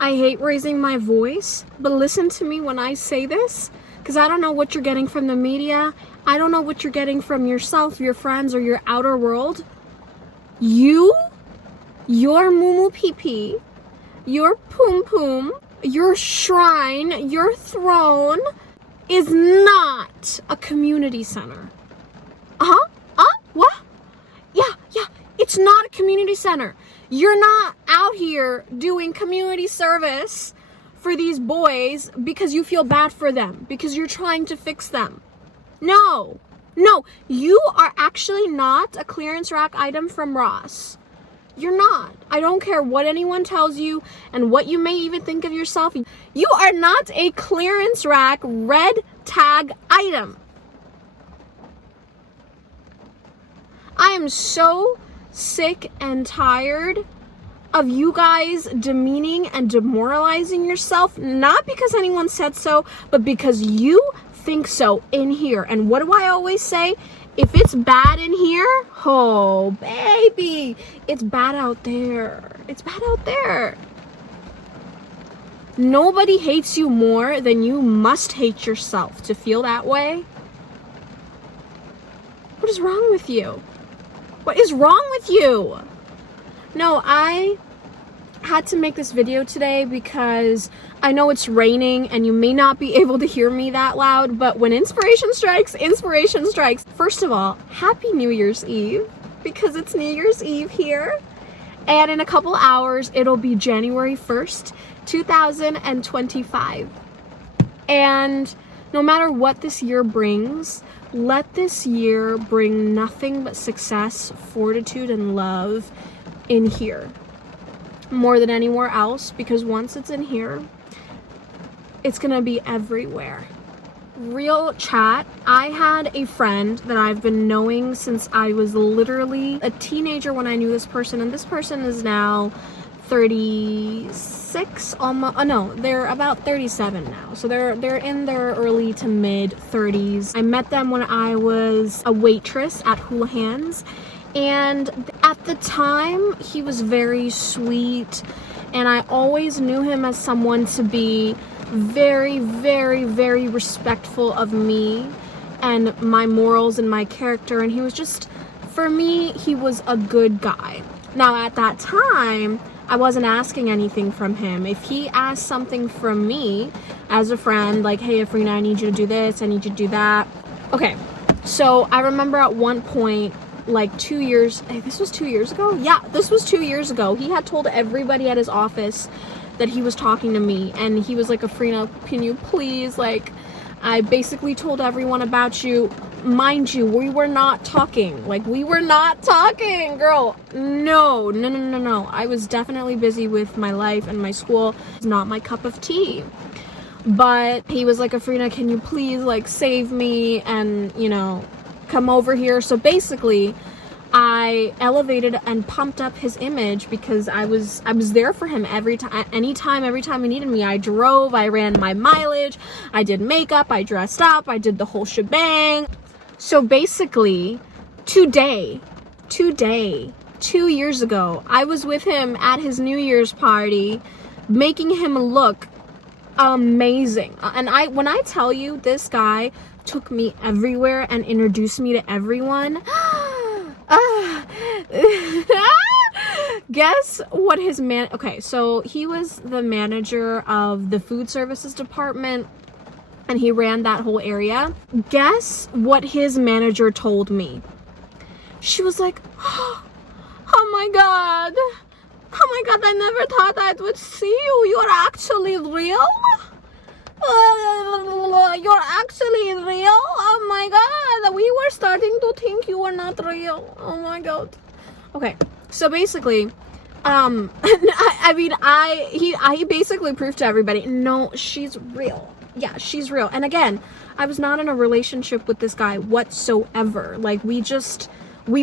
I hate raising my voice, but listen to me when I say this, because I don't know what you're getting from the media. I don't know what you're getting from yourself, your friends, or your outer world. Your moo pee pee, your poom poom, your shrine, your throne is not a community center. What? Yeah, it's not a community center. You're not out here doing community service for these boys because you feel bad for them, because you're trying to fix them. No, you are actually not a clearance rack item from Ross. You're not. I don't care what anyone tells you and what you may even think of yourself. You are not a clearance rack red tag item. I am so sick and tired of you guys demeaning and demoralizing yourself, not because anyone said so, but because you think so in here. And what do I always say? If it's bad in here, oh baby, it's bad out there. It's bad out there. Nobody hates you more than you must hate yourself to feel that way. What is wrong with you? What is wrong with you? No, I had to make this video today because I know it's raining and you may not be able to hear me that loud, but when inspiration strikes, inspiration strikes. First of all, happy New Year's Eve, because it's New Year's Eve here. And in a couple hours, it'll be January 1st, 2025. And no matter what this year brings, let this year bring nothing but success, fortitude, and love in here. More than anywhere else, because once it's in here, it's gonna be everywhere. Real chat, I had a friend that I've been knowing since I was literally a teenager when I knew this person, and this person is now 36, almost, no, they're about 37 now. So they're in their early to mid 30s. I met them when I was a waitress at Houlihan's, and at the time he was very sweet, and I always knew him as someone to be very, very, very respectful of me and my morals and my character, and he was just, for me, he was a good guy. Now at that time, I wasn't asking anything from him. If he asked something from me as a friend, like, hey, Afrina, I need you to do this, I need you to do that. Okay, so I remember at one point, like 2 years, this was 2 years ago? Yeah, this was 2 years ago. He had told everybody at his office that he was talking to me, and he was like, Afrina, can you please, like, I basically told everyone about you. Mind you, we were not talking. Like, we were not talking, girl. No. I was definitely busy with my life and my school. It's not my cup of tea. But he was like, Afrina, can you please, like, save me and, you know, come over here? So basically, I elevated and pumped up his image because I was there for him every time he needed me. I drove, I ran my mileage, I did makeup, I dressed up, I did the whole shebang. So basically, today, 2 years ago, I was with him at his New Year's party, making him look amazing. And when I tell you, this guy took me everywhere and introduced me to everyone. Guess what his okay, so he was the manager of the food services department, and he ran that whole area. Guess what his manager told me? She was like, oh my god, I never thought I would see you. You're actually real? You're actually real? Oh my god, we were starting to think you were not real. Oh my god. Okay, so basically, he basically proved to everybody, no, she's real. Yeah, she's real. And again, I was not in a relationship with this guy whatsoever. Like, we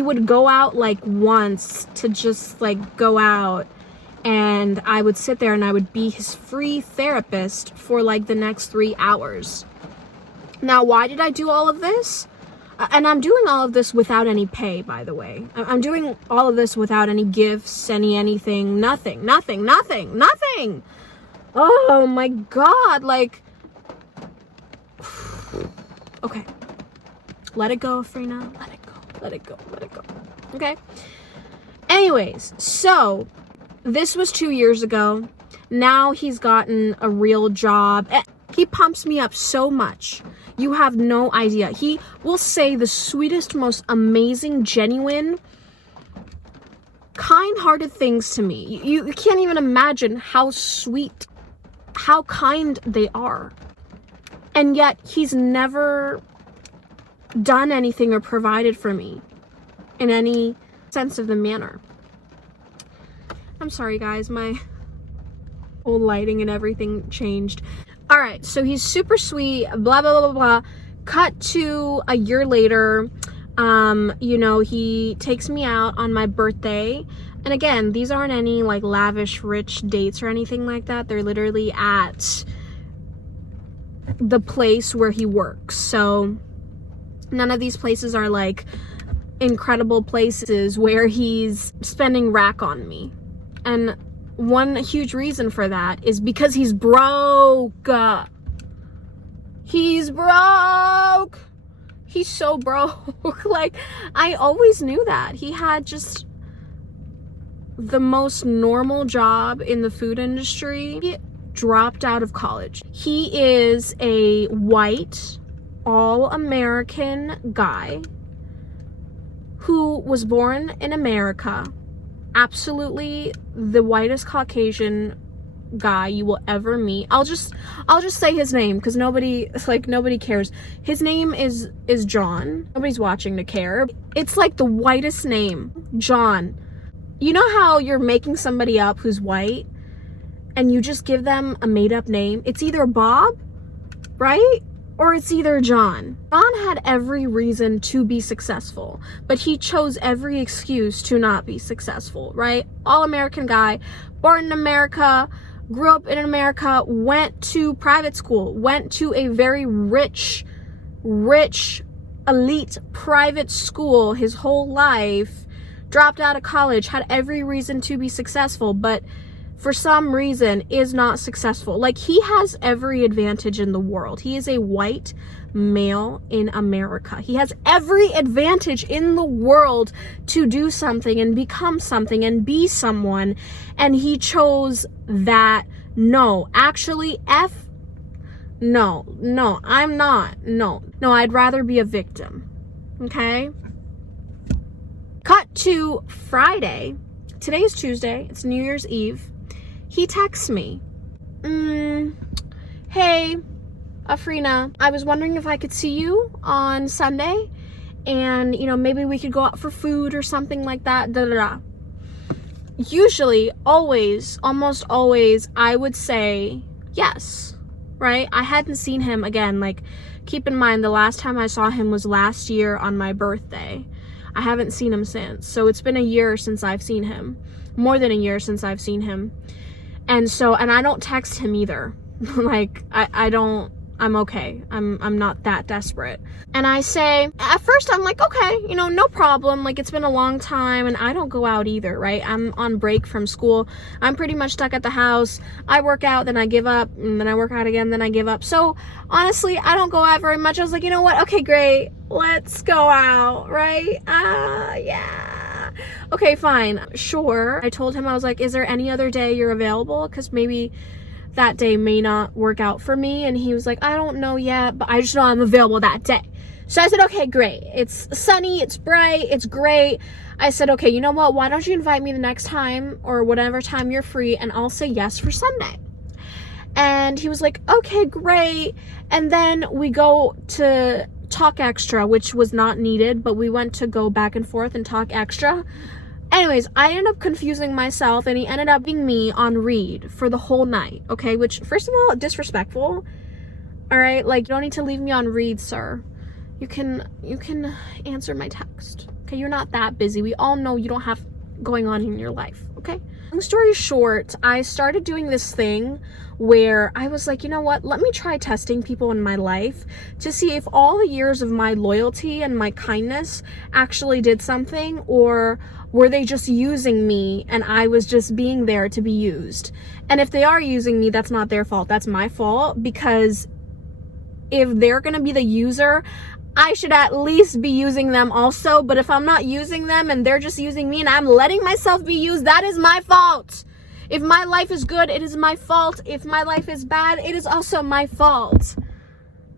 would go out like once to just like go out, and I would sit there and I would be his free therapist for like the next 3 hours. Now, why did I do all of this? And I'm doing all of this without any pay, by the way. I'm doing all of this without any gifts, anything, nothing. Oh my God, like, okay. Let it go, Frina. Let it go. Let it go. Let it go. Okay? Anyways, so this was 2 years ago. Now he's gotten a real job. He pumps me up so much. You have no idea. He will say the sweetest, most amazing, genuine, kind-hearted things to me. You can't even imagine how sweet, how kind they are. And yet he's never done anything or provided for me in any sense of the manner. I'm sorry guys, my whole lighting and everything changed. All right, so he's super sweet, blah, blah, blah, blah. Cut to a year later, you know, he takes me out on my birthday. And again, these aren't any like lavish, rich dates or anything like that. They're literally at the place where he works. So none of these places are like incredible places where he's spending rack on me. And one huge reason for that is because he's broke. He's broke. He's so broke. Like, I always knew that. He had just the most normal job in the food industry. He dropped out of college. He is a white, all-American guy who was born in America. Absolutely the whitest Caucasian guy you will ever meet. I'll just say his name because nobody cares. His name is John. Nobody's watching to care. It's like the whitest name, John. You know how you're making somebody up who's white and you just give them a made-up name? It's either Bob, right? Or it's either John. John had every reason to be successful, but he chose every excuse to not be successful, right? All-American guy, born in America, grew up in America, went to private school, went to a very rich, elite private school his whole life, dropped out of college, had every reason to be successful, but for some reason is not successful. Like, he has every advantage in the world. He is a white male in America. He has every advantage in the world to do something and become something and be someone, and he chose that. No, actually, no, I'm not. No, I'd rather be a victim. Okay? Cut to Friday. Today is Tuesday. It's New Year's Eve. He texts me, hey, Afrina, I was wondering if I could see you on Sunday and, you know, maybe we could go out for food or something like that, da da da. Usually, always, almost always, I would say yes, right? I hadn't seen him again. Like, keep in mind, the last time I saw him was last year on my birthday. I haven't seen him since. So it's been a year since I've seen him. More than a year since I've seen him. And I don't text him either. Like, I'm okay. I'm not that desperate. And I say, at first I'm like, okay, you know, no problem. Like, it's been a long time and I don't go out either, right? I'm on break from school. I'm pretty much stuck at the house. I work out, then I give up, and then I work out again, then I give up. So honestly, I don't go out very much. I was like, you know what? Okay, great. Let's go out, right? Yeah. Okay, fine. Sure. I told him, I was like, is there any other day you're available? Because maybe that day may not work out for me. And he was like, I don't know yet, but I just know I'm available that day. So I said, okay, great. It's sunny, it's bright, it's great. I said, okay, you know what? Why don't you invite me the next time or whatever time you're free and I'll say yes for Sunday. And he was like, okay, great. And then we go to talk extra, which was not needed, but we went to go back and forth and talk extra. Anyways, I ended up confusing myself and he ended up being me on read for the whole night, okay? Which, first of all, disrespectful, all right? Like, you don't need to leave me on read, sir. You can answer my text, okay? You're not that busy. We all know you don't have going on in your life, okay? Long story short, I started doing this thing where I was like, you know what, let me try testing people in my life to see if all the years of my loyalty and my kindness actually did something, or were they just using me and I was just being there to be used. And if they are using me, that's not their fault, that's my fault, because if they're gonna be the user, I should at least be using them also. But if I'm not using them and they're just using me and I'm letting myself be used, that is my fault. If my life is good, it is my fault. If my life is bad, it is also my fault.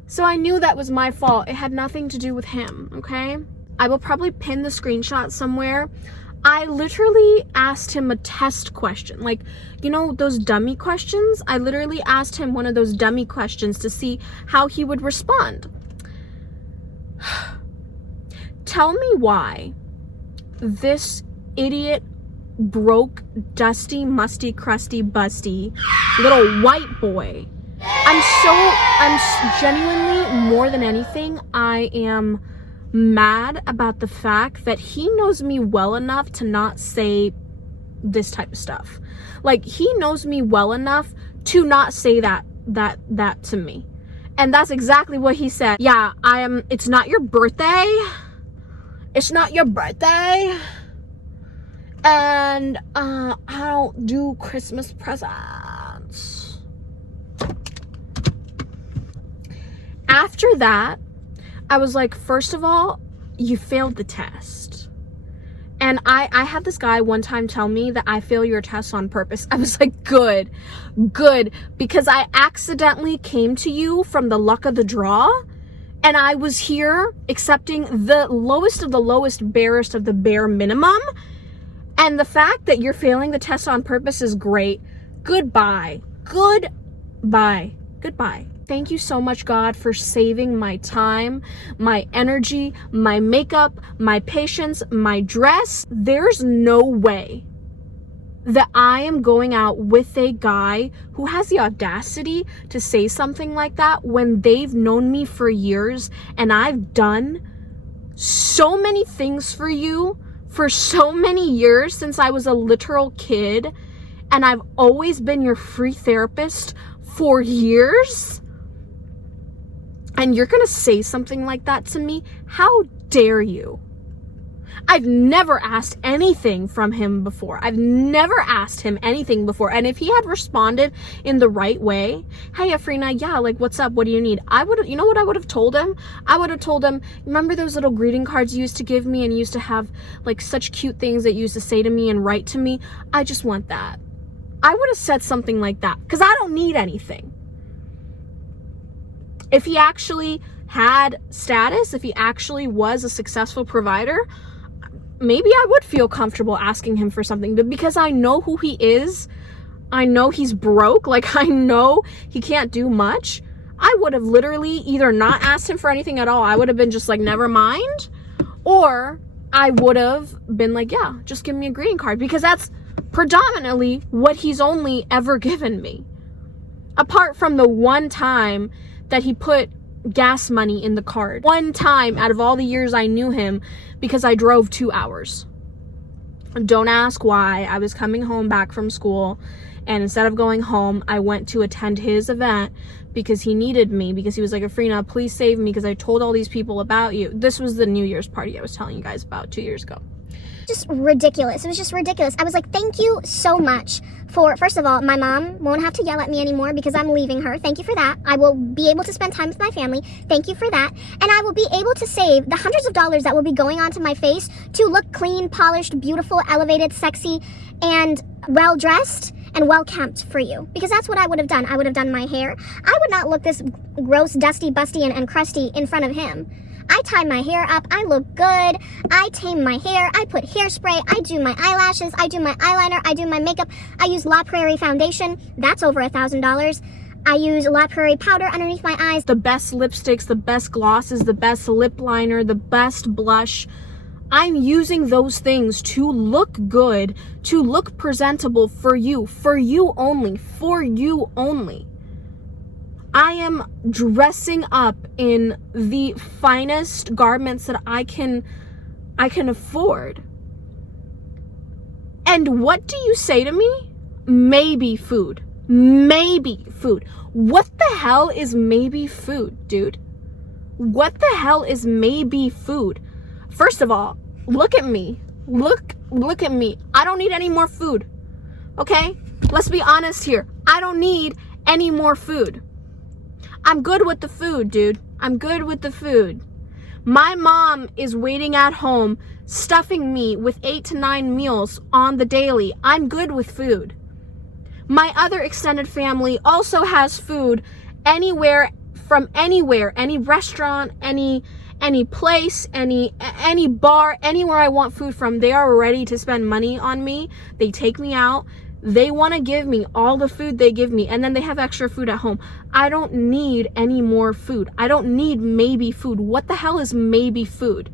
So I knew that was my fault. It had nothing to do with him, okay? I will probably pin the screenshot somewhere. I literally asked him a test question. Like, you know, those dummy questions? I literally asked him one of those dummy questions to see how he would respond. Tell me why this idiot, broke, dusty, musty, crusty, busty little white boy. I'm genuinely, more than anything, I am mad about the fact that he knows me well enough to not say this type of stuff. Like, he knows me well enough to not say that to me. And that's exactly what he said. Yeah, it's not your birthday. It's not your birthday. And I don't do Christmas presents. After that, I was like, first of all, you failed the test. And I had this guy one time tell me that I fail your tests on purpose. I was like, good, because I accidentally came to you from the luck of the draw, and I was here accepting the lowest of the lowest, barest of the bare minimum. And the fact that you're failing the test on purpose is great. Goodbye. Thank you so much, God, for saving my time, my energy, my makeup, my patience, my dress. There's no way that I am going out with a guy who has the audacity to say something like that when they've known me for years and I've done so many things for you for so many years since I was a literal kid, and I've always been your free therapist for years. And you're gonna say something like that to me? How dare you? I've never asked anything from him before. I've never asked him anything before. And if he had responded in the right way, hey, Afrina, yeah, like, what's up? What do you need? You know what I would have told him? I would have told him, remember those little greeting cards you used to give me and you used to have like such cute things that you used to say to me and write to me? I just want that. I would have said something like that because I don't need anything. If he actually had status, if he actually was a successful provider, maybe I would feel comfortable asking him for something. But because I know who he is, I know he's broke, like I know he can't do much, I would have literally either not asked him for anything at all. I would have been just like, never mind. Or I would have been like, yeah, just give me a greeting card, because that's predominantly what he's only ever given me. Apart from the one time that he put gas money in the card. One time out of all the years I knew him, because I drove 2 hours. Don't ask why. I was coming home back from school, and instead of going home, I went to attend his event because he needed me, because he was like, Afrina, please save me because I told all these people about you. This was the New Year's party I was telling you guys about 2 years ago. Just ridiculous. It was just ridiculous. I was like, thank you so much for, first of all, my mom won't have to yell at me anymore because I'm leaving her. Thank you for that. I will be able to spend time with my family. Thank you for that. And I will be able to save the hundreds of dollars that will be going onto my face to look clean, polished, beautiful, elevated, sexy, and well-dressed and well-kept for you. Because that's what I would have done. I would have done my hair. I would not look this gross, dusty, busty, and crusty in front of him. I tie my hair up, I look good, I tame my hair, I put hairspray, I do my eyelashes, I do my eyeliner, I do my makeup, I use La Prairie foundation, that's over $1,000. I use La Prairie powder underneath my eyes. The best lipsticks, the best glosses, the best lip liner, the best blush. I'm using those things to look good, to look presentable for you only, for you only. I am dressing up in the finest garments that I can afford. And what do you say to me? Maybe food. Maybe food. What the hell is maybe food, dude? What the hell is maybe food? First of all, look at me. Look at me. I don't need any more food. Okay? Let's be honest here. I don't need any more food. I'm good with the food, dude. I'm good with the food. My mom is waiting at home, stuffing me with 8 to 9 meals on the daily. I'm good with food. My other extended family also has food anywhere, from anywhere, any restaurant, any place, any bar, anywhere I want food from. They are ready to spend money on me. They take me out. They want to give me all the food they give me, and then they have extra food at home. I don't need any more food. I don't need maybe food. What the hell is maybe food?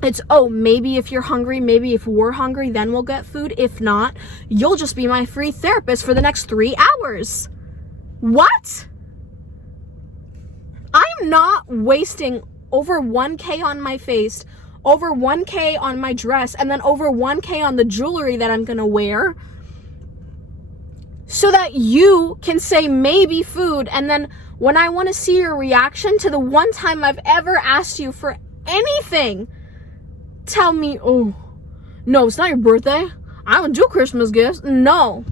It's, oh, maybe if you're hungry, maybe if we're hungry, then we'll get food. If not, you'll just be my free therapist for the next 3 hours. What? I'm not wasting over 1K on my face, over 1K on my dress, and then over 1K on the jewelry that I'm gonna wear, so that you can say maybe food, and then when I want to see your reaction to the one time I've ever asked you for anything, tell me, oh, no, it's not your birthday. I don't do Christmas gifts. No.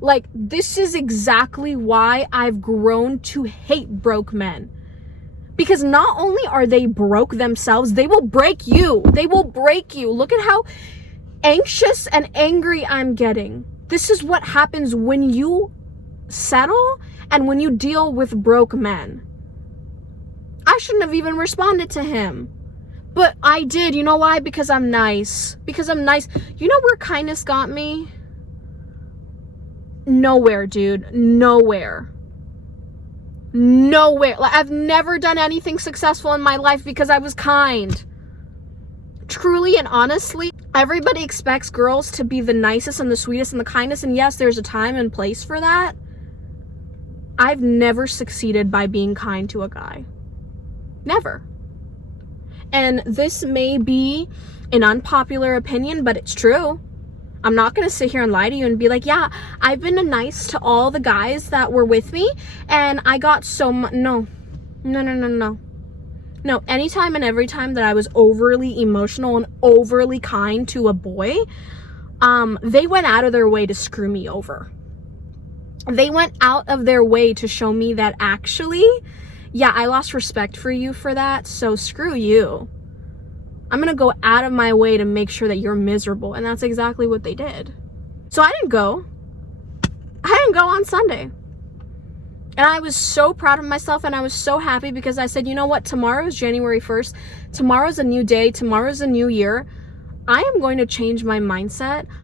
Like, this is exactly why I've grown to hate broke men. Because not only are they broke themselves, they will break you. They will break you. Look at how anxious and angry I'm getting. This is what happens when you settle and when you deal with broke men. I shouldn't have even responded to him. But I did. You know why? Because I'm nice. Because I'm nice. You know where kindness got me? Nowhere, dude. Nowhere. Like, I've never done anything successful in my life because I was kind. Truly and honestly, everybody expects girls to be the nicest and the sweetest and the kindest. And yes, there's a time and place for that. I've never succeeded by being kind to a guy. Never. And this may be an unpopular opinion, but it's true. I'm not going to sit here and lie to you and be like, yeah, I've been nice to all the guys that were with me and I got so much. No, anytime and every time that I was overly emotional and overly kind to a boy, they went out of their way to screw me over. They went out of their way to show me that actually, yeah, I lost respect for you for that, so screw you. I'm gonna go out of my way to make sure that you're miserable. And that's exactly what they did. So I didn't go on Sunday. And I was so proud of myself and I was so happy because I said, you know what? Tomorrow is January 1st. Tomorrow's a new day. Tomorrow's a new year. I am going to change my mindset.